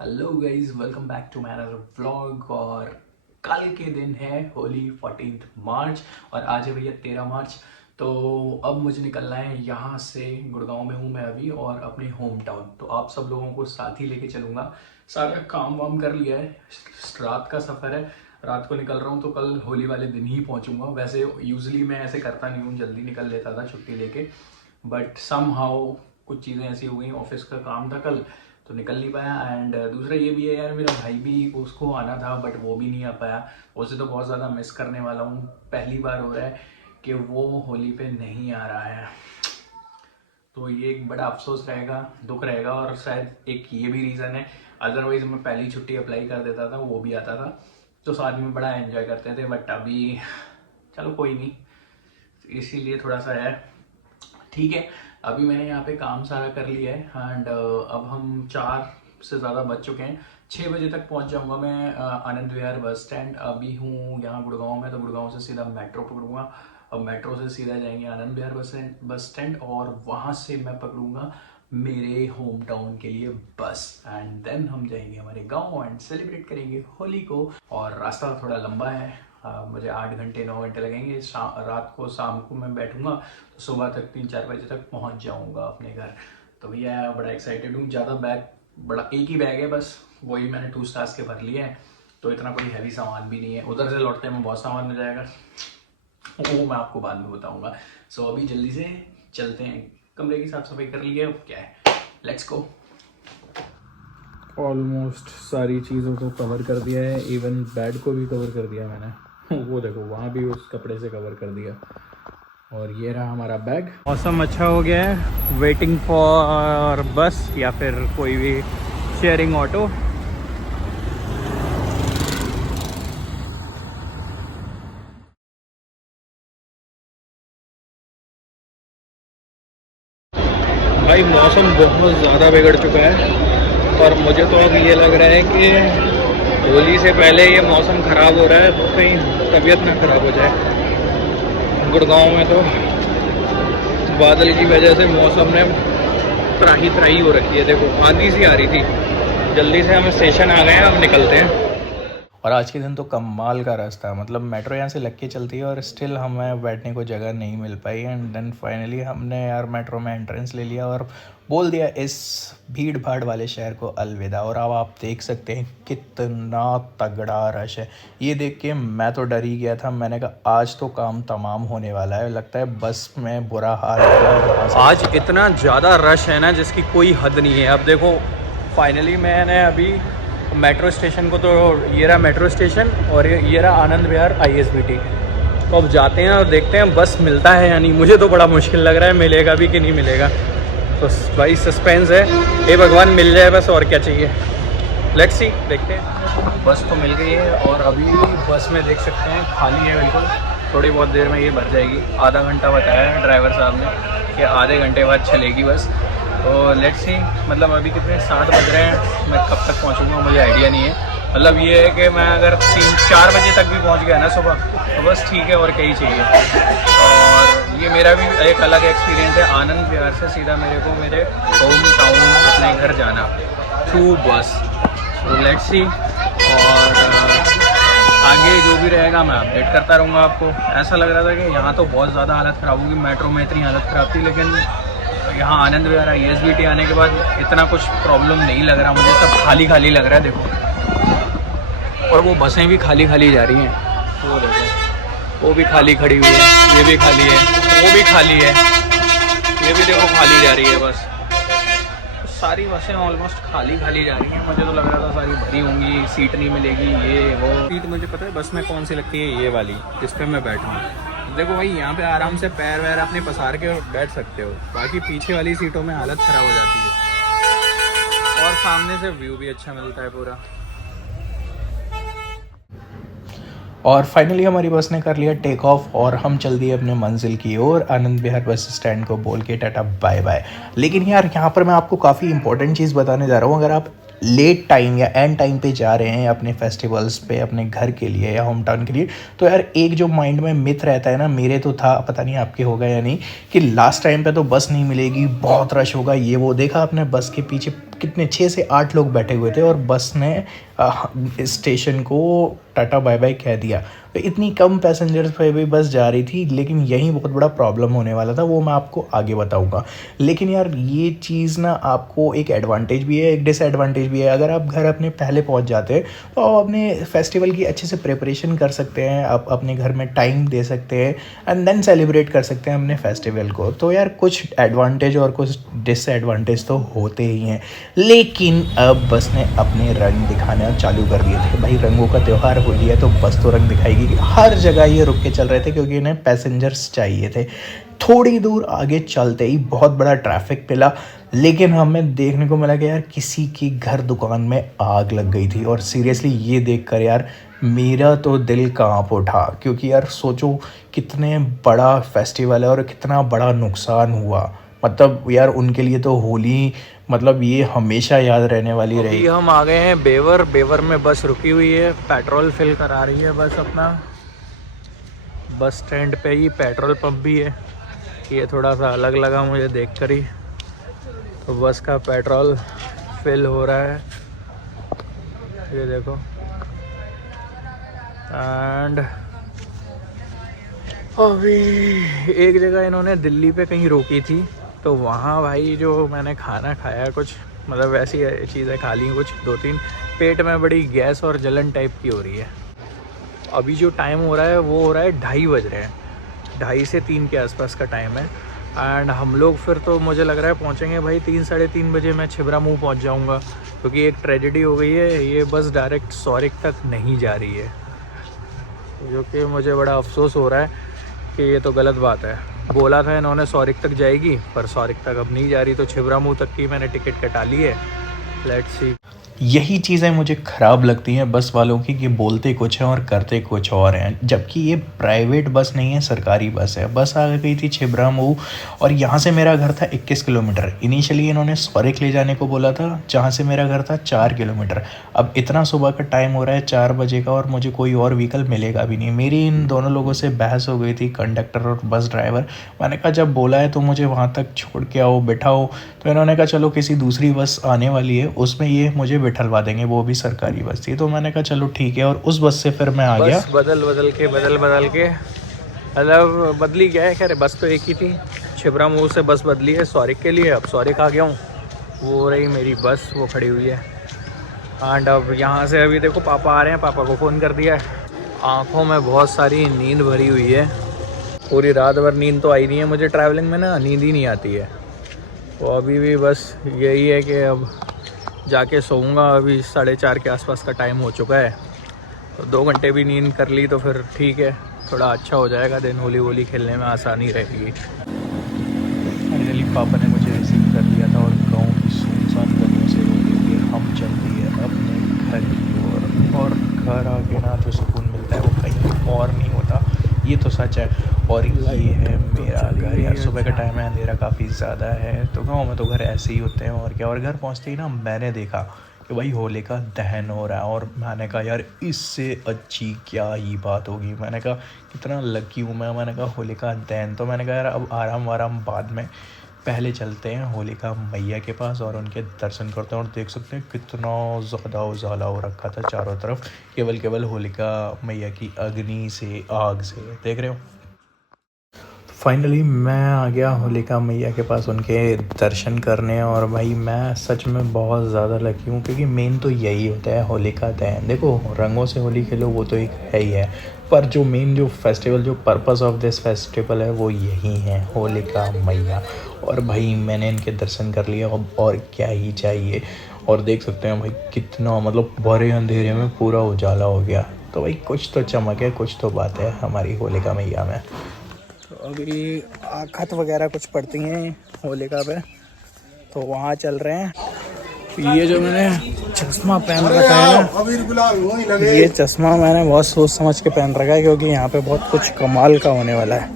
Hello guys, welcome back to my another vlog. और कल के दिन है होली 14 मार्च और आज है भैया 13 मार्च। तो अब मुझे निकलना है यहाँ से। गुड़गांव में हूँ मैं अभी और अपने होम टाउन, तो आप सब लोगों को साथ ही लेके चलूँगा। सारा काम वाम कर लिया है, रात का सफ़र है, रात को निकल रहा हूँ तो कल होली वाले दिन ही पहुँचूँगा। वैसे यूजली मैं ऐसे करता नहीं हूँ, जल्दी निकल लेता था छुट्टी लेके, बट सम हाउ कुछ चीज़ें ऐसी हो गई, ऑफिस का काम था कल तो निकल नहीं पाया। एंड दूसरा ये भी है यार, मेरा भाई भी उसको आना था बट वो भी नहीं आ पाया। उसे तो बहुत ज़्यादा मिस करने वाला हूँ। पहली बार हो रहा है कि वो होली पे नहीं आ रहा है, तो ये एक बड़ा अफसोस रहेगा, दुख रहेगा। और शायद एक ये भी रीज़न है, अदरवाइज मैं पहली छुट्टी अप्लाई कर देता था, वो भी आता था तो साथ में बड़ा एंजॉय करते थे। बट अभी चलो कोई नहीं, इसीलिए थोड़ा सा है। ठीक है, अभी मैंने यहाँ पे काम सारा कर लिया है एंड अब हम 4 से ज़्यादा बज चुके हैं। 6 बजे तक पहुँच जाऊँगा मैं आनंद विहार बस स्टैंड। अभी हूँ यहाँ गुड़गांव में, तो गुड़गांव से सीधा मेट्रो पकड़ूंगा और मेट्रो से सीधा जाएंगे आनंद विहार बस स्टैंड और वहाँ से मैं पकड़ूंगा मेरे होम टाउन के लिए बस। एंड देन हम जाएंगे हमारे गांव एंड सेलिब्रेट करेंगे होली को। और रास्ता थोड़ा लंबा है, मुझे 8 घंटे 9 घंटे लगेंगे। रात को शाम को मैं बैठूंगा तो सुबह तक 3-4 बजे तक पहुंच जाऊंगा अपने घर। तो भैया बड़ा एक्साइटेड हूँ। ज़्यादा बैग, बड़ा एक ही बैग है बस, वही मैंने 2 स्टार्स के भर लिए हैं, तो इतना कोई हैवी सामान भी नहीं है। उधर से लौटते में बहुत सामान हो जाएगा, वो मैं आपको बाद में बताऊंगा। सो अभी जल्दी से चलते हैं, कमरे की साफ सफाई कर ली है, अब क्या है, लेट्स गो। ऑलमोस्ट सारी चीज़ों को कवर कर दिया है, इवन बेड को भी कवर कर दिया मैंने। वो देखो वहाँ भी उस कपड़े से कवर कर दिया। और ये रहा हमारा बैग। मौसम अच्छा हो गया है, वेटिंग फॉर बस या फिर कोई भी शेयरिंग ऑटो। भाई मौसम बहुत ज़्यादा बिगड़ चुका है और मुझे तो अब ये लग रहा है कि होली से पहले ये मौसम ख़राब हो रहा है, तो कहीं तबीयत ना ख़राब हो जाए। गुड़गांव में तो बादल की वजह से मौसम ने त्राही त्राही हो रखी है। देखो आंधी सी आ रही थी। जल्दी से हम स्टेशन आ गए हैं, अब निकलते हैं। और आज के दिन तो कमाल का रास्ता है, मतलब मेट्रो यहाँ से लग के चलती है और स्टिल हमें बैठने को जगह नहीं मिल पाई। एंड देन फाइनली हमने यार मेट्रो में एंट्रेंस ले लिया और बोल दिया इस भीड़ भाड़ वाले शहर को अलविदा। और अब आप देख सकते हैं कितना तगड़ा रश है। ये देख के मैं तो डर ही गया था, मैंने कहा आज तो काम तमाम होने वाला है। लगता है बस में बुरा हाल है आज, इतना ज़्यादा रश है ना जिसकी कोई हद नहीं है। अब देखो फाइनली मैंने अभी मेट्रो स्टेशन को, तो ये रहा मेट्रो स्टेशन और ये रहा आनंद विहार ISBT। तो अब जाते हैं और देखते हैं बस मिलता है या नहीं। मुझे तो बड़ा मुश्किल लग रहा है मिलेगा भी कि नहीं मिलेगा, तो भाई सस्पेंस है। हे भगवान मिल जाए बस, और क्या चाहिए। लेट्स सी, देखते हैं। बस तो मिल गई है और अभी बस में देख सकते हैं खाली है बिल्कुल। थोड़ी बहुत देर में ये भर जाएगी। आधा घंटा बताया है ड्राइवर साहब ने कि आधे घंटे बाद चलेगी बस। तो लेट्स सी, मतलब अभी कितने 7 बज रहे हैं, मैं कब तक पहुंचूंगा मुझे आइडिया नहीं है। मतलब ये है कि मैं अगर 3-4 बजे तक भी पहुंच गया ना सुबह, तो बस ठीक है, और क्या ही चाहिए। और ये मेरा भी एक अलग एक्सपीरियंस है, आनंद विहार से सीधा मेरे को मेरे होम टाउन अपने घर जाना थ्रू बस। तो लेट्स सी, और आगे जो भी रहेगा मैं अपडेट करता रहूँगा आपको। ऐसा लग रहा था कि यहाँ तो बहुत ज़्यादा हालत ख़राब होगी, मेट्रो में इतनी हालत ख़राब थी, लेकिन यहाँ आनंद विहार ISBT आने के बाद इतना कुछ प्रॉब्लम नहीं लग रहा मुझे। सब खाली खाली लग रहा है देखो, और वो बसें भी खाली खाली जा रही हैं। वो देखो, वो भी खाली खड़ी हुई है, ये भी खाली है, वो भी खाली है, ये भी देखो खाली जा रही है बस। सारी बसें ऑलमोस्ट खाली खाली जा रही हैं। मुझे तो लग रहा था सारी भरी होंगी, सीट नहीं मिलेगी, ये वो। सीट मुझे पता है बस में कौन सी लगती है, ये वाली, जिस पर मैं बैठूँ। देखो भाई यहाँ पे आराम से पैर वैर अपने पसार के बैठ सकते हो, बाकी पीछे वाली सीटों में हालत ख़राब हो जाती है। और सामने से व्यू भी अच्छा मिलता है पूरा। और फाइनली हमारी बस ने कर लिया टेक ऑफ और हम चल दिए अपने मंजिल की ओर, आनंद विहार बस स्टैंड को बोल के टाटा बाय बाय। लेकिन यार यहाँ पर मैं आपको काफ़ी इंपॉर्टेंट चीज़ बताने जा रहा हूँ। अगर आप लेट टाइम या एंड टाइम पे जा रहे हैं अपने फेस्टिवल्स पे, अपने घर के लिए या होम टाउन के लिए, तो यार एक जो माइंड में मिथ रहता है ना, मेरे तो था, पता नहीं आपके होगा या नहीं, कि लास्ट टाइम पे तो बस नहीं मिलेगी, बहुत रश होगा, ये वो। देखा आपने बस के पीछे कितने 6 से 8 लोग बैठे हुए थे और बस ने स्टेशन को टाटा बाय बाय कह दिया। तो इतनी कम पैसेंजर्स पे भी बस जा रही थी, लेकिन यही बहुत बड़ा प्रॉब्लम होने वाला था, वो मैं आपको आगे बताऊंगा। लेकिन यार ये चीज़ ना आपको एक एडवांटेज भी है, एक डिसएडवांटेज भी है। अगर आप घर अपने पहले पहुंच जाते हैं तो आप अपने फेस्टिवल की अच्छे से प्रिपरेशन कर सकते हैं, आप अपने घर में टाइम दे सकते हैं एंड देन सेलिब्रेट कर सकते हैं अपने फेस्टिवल को। तो यार कुछ एडवांटेज और कुछ डिसएडवांटेज तो होते ही हैं, लेकिन अब बस ने अपने रंग दिखाना चालू कर दिए थे। भाई रंगों का त्यौहार होली है तो बस तो रंग दिखाएगी। हर जगह ये रुक के चल रहे थे क्योंकि इन्हें पैसेंजर्स चाहिए थे। थोड़ी दूर आगे चलते ही बहुत बड़ा ट्रैफिक मिला, लेकिन हमें देखने को मिला कि यार किसी की घर दुकान में आग लग गई थी। और सीरियसली ये देखकर यार मेरा तो दिल कांप उठा, क्योंकि यार सोचो कितने बड़ा फेस्टिवल है और कितना बड़ा नुकसान हुआ। मतलब यार उनके लिए तो होली मतलब ये हमेशा याद रहने वाली रहेगी। हम आ गए हैं बेवर में बस रुकी हुई है, पेट्रोल फिल करा रही है बस अपना। बस स्टैंड पे ही पेट्रोल पंप भी है, ये थोड़ा सा अलग लगा मुझे देखकर ही। तो बस का पेट्रोल फिल हो रहा है, ये देखो। एंड अभी एक जगह इन्होंने दिल्ली पे कहीं रोकी थी, तो वहाँ भाई जो मैंने खाना खाया कुछ मतलब वैसी चीज़ें खा ली कुछ 2-3, पेट में बड़ी गैस और जलन टाइप की हो रही है। अभी जो टाइम हो रहा है वो हो रहा है 2:30 बज रहे हैं, 2:30 से 3 के आसपास का टाइम है। एंड हम लोग फिर तो मुझे लग रहा है पहुँचेंगे भाई 3-3:30 बजे। मैं छिबरामऊ पहुँच जाऊँगा, क्योंकि एक ट्रेजेडी हो गई है, ये बस डायरेक्ट सौरिक तक नहीं जा रही है, जो कि मुझे बड़ा अफसोस हो रहा है कि ये तो गलत बात है। बोला था इन्होंने सौरिक तक जाएगी, पर सौरिक तक अब नहीं जा रही, तो छिबरामऊ तक की मैंने टिकट कटा ली है। Let's see. यही चीज़ें मुझे ख़राब लगती हैं बस वालों की, कि बोलते कुछ हैं और करते कुछ और हैं। जबकि ये प्राइवेट बस नहीं है, सरकारी बस है। बस आ गई थी छिबरामऊ और यहाँ से मेरा घर था 21 किलोमीटर। इनिशियली इन्होंने सौरिक ले जाने को बोला था, जहाँ से मेरा घर था 4 किलोमीटर। अब इतना सुबह का टाइम हो रहा है 4 बजे का, और मुझे कोई और व्हीकल मिलेगा भी नहीं। मेरी इन दोनों लोगों से बहस हो गई थी, कंडक्टर और बस ड्राइवर। मैंने कहा जब बोला है तो मुझे वहाँ तक छोड़ के आओ, बिठाओ। तो इन्होंने कहा चलो किसी दूसरी बस आने वाली है, उसमें ये मुझे बिठलवा देंगे, वो भी सरकारी बस थी। तो मैंने कहा चलो ठीक है, और उस बस से फिर मैं आ गया। बदल के मतलब बदली क्या है, खैर बस तो एक ही थी। छिबरामऊ से बस बदली है सौरिक के लिए, अब सौरिक आ गया हूँ। वो रही मेरी बस, वो खड़ी हुई है। एंड अब यहाँ से अभी देखो पापा आ रहे हैं, पापा को फ़ोन कर दिया है। आँखों में बहुत सारी नींद भरी हुई है, पूरी रात भर नींद तो आई नहीं है मुझे। ट्रैवलिंग में ना नींद ही नहीं आती है। तो अभी भी बस यही है कि अब जाके सोऊंगा। अभी 4:30 के आसपास का टाइम हो चुका है, तो 2 घंटे भी नींद कर ली तो फिर ठीक है, थोड़ा अच्छा हो जाएगा दिन। होली खेलने में आसानी रहेगी। फाइनली पापा ने मुझे रिसीव कर लिया था और गाँव की सुनसान गलियों से होते हुए हम चल दिए अपने घर की ओर। और घर आके ना जो सुकून मिलता है वो कहीं और नहीं होता, ये तो सच है। और ये है मेरा घर यार। सुबह का टाइम है, अंधेरा काफ़ी ज़्यादा है, तो गाँव में तो घर ऐसे ही होते हैं और क्या। और घर पहुँचते ही ना मैंने देखा कि भाई होलिका दहन हो रहा है, और मैंने कहा यार इससे अच्छी क्या ही बात होगी। मैंने कहा कितना लकी हूँ मैं। मैंने कहा होलिका दहन, तो मैंने कहा यार अब आराम बाद में, पहले चलते हैं होलिका मैया के पास और उनके दर्शन करते हैं। और देख सकते हैं कितना ज़्यादा उजाला हो रखा था चारों तरफ, केवल होलिका मैया की अग्नि से, आग से। देख रहे हो। फाइनली मैं आ गया होलिका मैया के पास उनके दर्शन करने। और भाई मैं सच में बहुत ज़्यादा लकी हूँ, क्योंकि मेन तो यही होता है होलिका दहन। देखो रंगों से होली खेलो वो तो एक है ही है, पर जो मेन जो फेस्टिवल, जो पर्पस ऑफ दिस फेस्टिवल है वो यही है, होलिका मैया। और भाई मैंने इनके दर्शन कर लिया, और क्या ही चाहिए। और देख सकते हैं भाई कितना मतलब भरे अंधेरे में पूरा उजाला हो गया। तो भाई कुछ तो चमक है, कुछ तो बात है हमारी होलिका मैया में। तो अभी आखत वगैरह कुछ पड़ती हैं होलिका पे, तो वहाँ चल रहे हैं। ये जो मैंने चश्मा पहन रखा है, ये चश्मा मैंने बहुत सोच समझ के पहन रखा है, क्योंकि यहाँ पे बहुत कुछ कमाल का होने वाला है।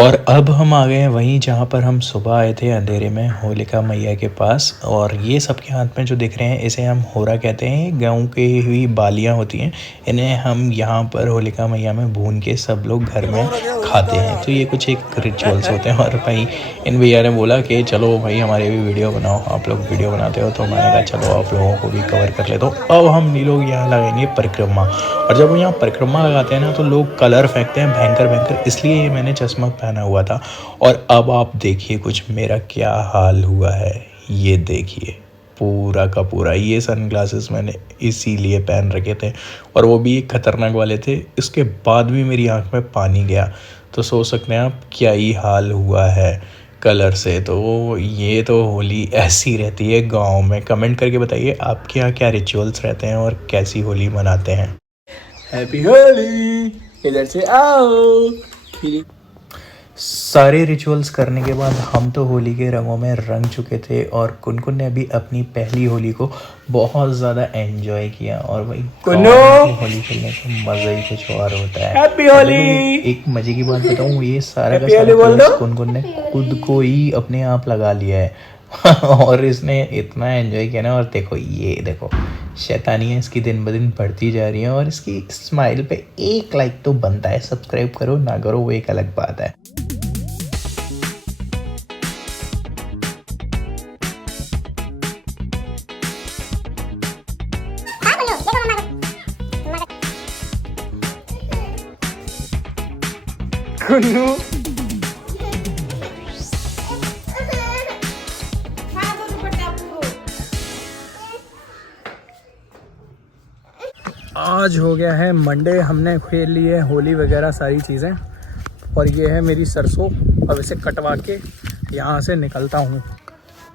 और अब हम आ गए हैं वहीं जहाँ पर हम सुबह आए थे अंधेरे में होलिका मैया के पास। और ये सबके हाथ में जो दिख रहे हैं इसे हम होरा कहते हैं। गेहूँ की हुई बालियाँ होती हैं, इन्हें हम यहाँ पर होलिका मैया में भून के सब लोग घर में खाते हैं। तो ये कुछ एक रिचुअल्स होते हैं। और भाई इन भैया ने बोला कि चलो भाई हमारे भी वीडियो बनाओ, आप लोग वीडियो बनाते हो, तो मैंने कहा चलो आप लोगों को भी कवर कर लेता हूँ। अब हम नी लोग यहाँ लगाएंगे परिक्रमा। और जब वो यहाँ परिक्रमा लगाते हैं ना तो लोग कलर फेंकते हैं भयंकर भयंकर, इसलिए ये मैंने चश्मा पहना हुआ था। और अब आप देखिए कुछ मेरा क्या हाल हुआ है, ये देखिए पूरा का पूरा। ये सनग्लासेस मैंने इसीलिए पहन रखे थे और वो भी खतरनाक वाले थे, इसके बाद भी मेरी आंख में पानी गया। तो सोच सकते हैं आप क्या ही हाल हुआ है कलर से। तो ये तो होली ऐसी रहती है गांव में। कमेंट करके बताइए आपके यहाँ क्या रिचुअल्स रहते हैं और कैसी होली मनाते हैं। हैप्पी होली, इधर से आओ। सारे रिचुअल्स करने के बाद हम तो होली के रंगों में रंग चुके थे और कुनकुन ने भी अपनी पहली होली को बहुत ज़्यादा एंजॉय किया। और भाई होली खेलने का मज़ा ही कुछ और होता है। हैप्पी होली। एक मजे की बात बताऊँ, ये सारा का सारा कुनकुन ने खुद को ही अपने आप लगा लिया है और इसने इतना एंजॉय किया ना। और देखो ये देखो शैतानियाँ इसकी दिन ब दिन बढ़ती जा रही हैं और इसकी स्माइल पे एक लाइक तो बनता है। सब्सक्राइब करो ना करो वो एक अलग बात है। आज हो गया है मंडे, हमने खेल ली है होली वगैरह सारी चीज़ें। और ये है मेरी सरसों, अब इसे कटवा के यहाँ से निकलता हूँ।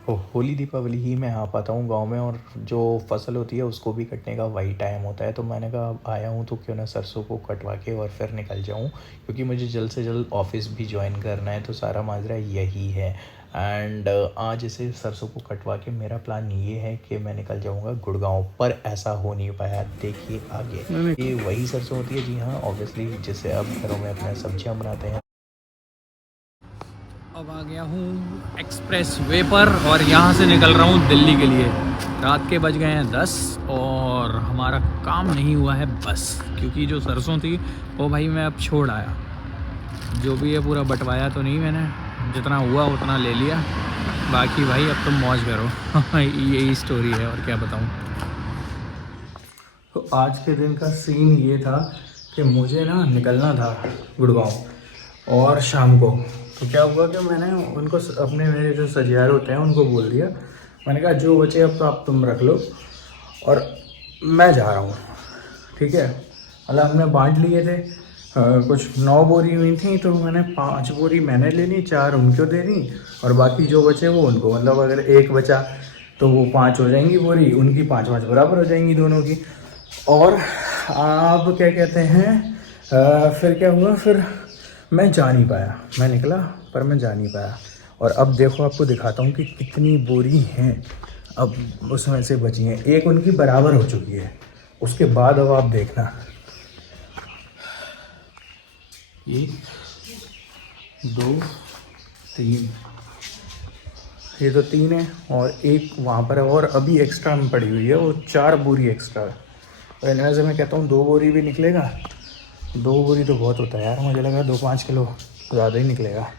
होली दीपावली ही मैं आ पाता हूँ गांव में, और जो फसल होती है उसको भी कटने का वही टाइम होता है। तो मैंने कहा अब आया हूँ तो क्यों ना सरसों को कटवा के और फिर निकल जाऊँ, क्योंकि मुझे जल्द से जल्द ऑफिस भी ज्वाइन करना है। तो सारा माजरा यही है। एंड आज इसे सरसों को कटवा के मेरा प्लान ये है कि मैं निकल जाऊंगा गुड़गांव, पर ऐसा हो नहीं पाया। देखिए आगे ये वही सरसों होती है, जी हाँ ऑब्वियसली, जिससे अब घरों में अपने सब्जियां बनाते हैं। अब आ गया हूँ एक्सप्रेस वे पर और यहाँ से निकल रहा हूँ दिल्ली के लिए। रात के बज गए हैं 10 और हमारा काम नहीं हुआ है बस, क्योंकि जो सरसों थी वो भाई मैं अब छोड़ आया। जो भी है पूरा बंटवाया तो नहीं मैंने, जितना हुआ उतना ले लिया। बाकी भाई अब तुम मौज करो यही स्टोरी है और क्या बताऊँ। तो आज के दिन का सीन ये था कि मुझे ना निकलना था गुड़गांव और शाम को। तो क्या हुआ कि मैंने उनको अपने मेरे जो सजियार होते हैं उनको बोल दिया, मैंने कहा जो बचे अब तो आप तुम रख लो और मैं जा रहा हूँ, ठीक है। मतलब हमने बांट लिए थे, कुछ 9 बोरी हुई थी तो मैंने 5 बोरी मैंने ले ली, 4 उनको दे दी और बाकी जो बचे वो उनको, मतलब अगर एक बचा तो वो 5 हो जाएंगी बोरी, उनकी 5-5 बराबर हो जाएंगी दोनों की। और आप क्या कहते हैं, फिर क्या हुआ, फिर मैं जा नहीं पाया। मैं निकला पर मैं जा नहीं पाया। और अब देखो आपको दिखाता हूँ कि कितनी बोरी हैं अब उसमें से बची हैं। एक उनकी बराबर हो चुकी है, उसके बाद अब आप देखना 1 2 3, ये तो 3 है और एक वहाँ पर है और अभी एक्स्ट्रा में पड़ी हुई है, वो 4 बोरी एक्स्ट्रा है। तो इनमें से मैं कहता हूँ 2 बोरी भी निकलेगा। 2 बोरी तो बहुत होता है यार, मुझे लगा 2-5 किलो ज़्यादा ही निकलेगा।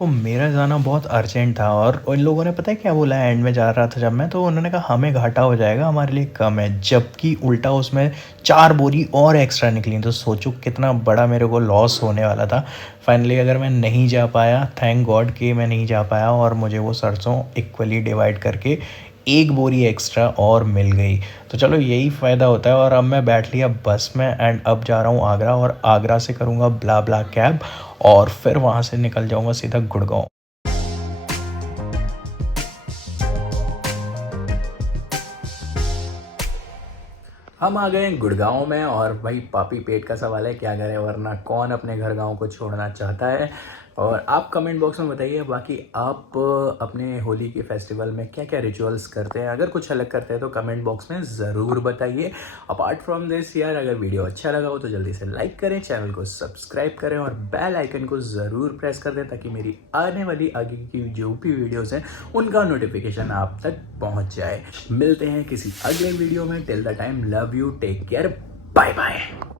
तो मेरा जाना बहुत अर्जेंट था और उन लोगों ने पता है क्या बोला एंड में जा रहा था जब मैं, तो उन्होंने कहा हमें घाटा हो जाएगा, हमारे लिए कम है, जबकि उल्टा उसमें 4 बोरी और एक्स्ट्रा निकली। तो सोचो कितना बड़ा मेरे को लॉस होने वाला था। फाइनली अगर मैं नहीं जा पाया, थैंक गॉड कि मैं नहीं जा पाया और मुझे वो सरसों इक्वली डिवाइड करके 1 बोरी एक्स्ट्रा और मिल गई। तो चलो यही फ़ायदा होता है। और अब मैं बैठ लिया बस में एंड अब जा रहा हूँ आगरा, और आगरा से करूँगा ब्ला कैब और फिर वहाँ से निकल जाऊँगा सीधा गुड़गांव। हम आ गए गुड़गांव में और भाई पापी पेट का सवाल है, क्या करें, वरना कौन अपने घर गांव को छोड़ना चाहता है। और आप कमेंट बॉक्स में बताइए बाकी आप अपने होली के फेस्टिवल में क्या क्या रिचुअल्स करते हैं। अगर कुछ अलग करते हैं तो कमेंट बॉक्स में ज़रूर बताइए। अपार्ट फ्रॉम दिस यार, अगर वीडियो अच्छा लगा हो तो जल्दी से लाइक करें, चैनल को सब्सक्राइब करें और बेल आइकन को ज़रूर प्रेस कर दें ताकि मेरी आने वाली आगे की जो भी वीडियोज़ हैं उनका नोटिफिकेशन आप तक पहुँच जाए। मिलते हैं किसी अगले वीडियो में। Till the time, love you, take care, bye bye.